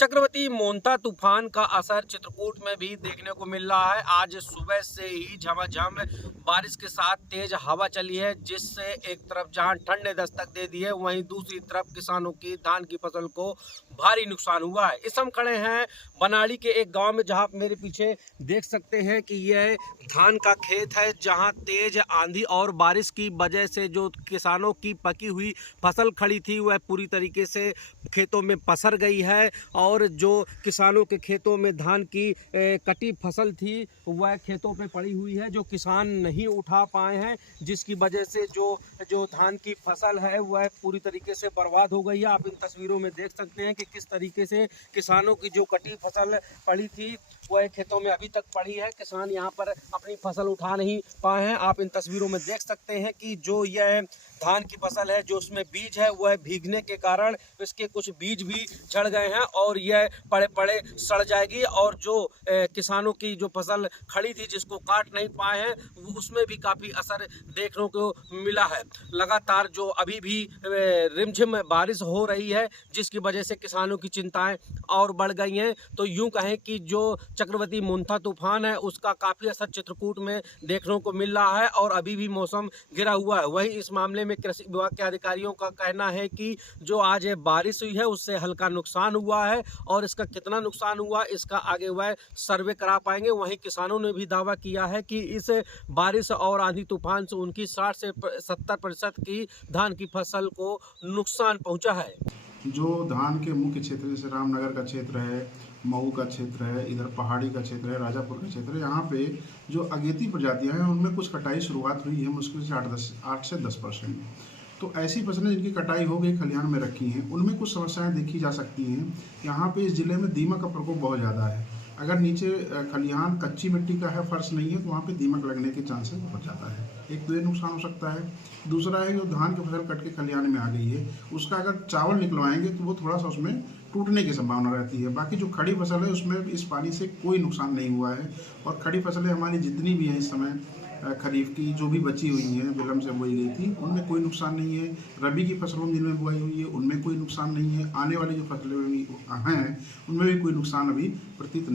चक्रवाती मोंता तूफान का असर चित्रकूट में भी देखने को मिल रहा है। आज सुबह से ही झमाझम बारिश के साथ तेज हवा चली है, जिससे एक तरफ जहां ठंड ने दस्तक दे दी है, वहीं दूसरी तरफ किसानों की धान की फसल को भारी नुकसान हुआ है। इस हम खड़े हैं बनाड़ी के एक गांव में, जहां आप मेरे पीछे देख सकते हैं कि यह धान का खेत है, जहां तेज आंधी और बारिश की वजह से जो किसानों की पकी हुई फसल खड़ी थी वह पूरी तरीके से खेतों में पसर गई है। और जो किसानों के खेतों में धान की कटी फसल थी वह खेतों पे पड़ी हुई है, जो किसान नहीं उठा पाए हैं, जिसकी वजह से जो धान की फसल है वह पूरी तरीके से बर्बाद हो गई है। आप इन तस्वीरों में देख सकते हैं कि किस तरीके से किसानों की जो कटी फसल पड़ी थी वह खेतों में अभी तक पड़ी है। किसान यहाँ पर अपनी फसल उठा नहीं पाए हैं। आप इन तस्वीरों में देख सकते हैं कि जो यह धान की फसल है, जो उसमें बीज है, वह भीगने के कारण इसके कुछ बीज भी झड़ गए हैं और यह पड़े पड़े सड़ जाएगी। और जो किसानों की जो फसल खड़ी थी जिसको काट नहीं पाए हैं, उसमें भी काफ़ी असर देखने को मिला है। लगातार जो अभी भी रिमझिम बारिश हो रही है, जिसकी वजह से किसानों की चिंताएं और बढ़ गई हैं। तो यूं कहें कि जो चक्रवाती मोंथा तूफान है उसका काफ़ी असर चित्रकूट में देखने को मिल रहा है और अभी भी मौसम गिरा हुआ है। वहीं इस मामले में कृषि विभाग के अधिकारियों का कहना है कि जो आज बारिश हुई है उससे हल्का नुकसान हुआ है और इसका कितना नुकसान हुआ इसका आगे वह सर्वे करा पाएंगे। वहीं किसानों ने भी दावा किया है कि इस बारिश और आंधी तूफान से उनकी 60 से 70% की धान की फसल को नुकसान पहुंचा है। जो धान के मुख्य क्षेत्र जैसे रामनगर का क्षेत्र है, मऊ का क्षेत्र है, इधर पहाड़ी का क्षेत्र है, राजापुर का क्षेत्र है, यहाँ पे जो अगेती प्रजातियाँ हैं उनमें कुछ कटाई शुरुआत हुई है मुश्किल से 8 से 10%। तो ऐसी फसलें जिनकी कटाई हो गई खलिहान में रखी हैं उनमें कुछ समस्याएं देखी जा सकती हैं। यहाँ पे इस ज़िले में दीमक का प्रकोप बहुत ज़्यादा है। अगर नीचे खलिहान कच्ची मिट्टी का है, फर्श नहीं है, तो वहाँ पे दीमक लगने के चांसेस बहुत ज़्यादा है। एक तो ये नुकसान हो सकता है। दूसरा है जो धान की फसल कट के खलिहान में आ गई है, उसका अगर चावल निकलवाएंगे तो वो थोड़ा सा उसमें टूटने की संभावना रहती है। बाकी जो खड़ी फसल है उसमें इस पानी से कोई नुकसान नहीं हुआ है। और खड़ी फसलें हमारी जितनी भी हैं इस समय खरीफ की जो भी बची हुई हैं, विलम्ब से बोई गई थी, उनमें कोई नुकसान नहीं है। रबी की फसलों जिनमें बुआई हुई है उनमें कोई नुकसान नहीं है। आने वाली जो फसलें हैं उनमें भी कोई नुकसान अभी प्रतीत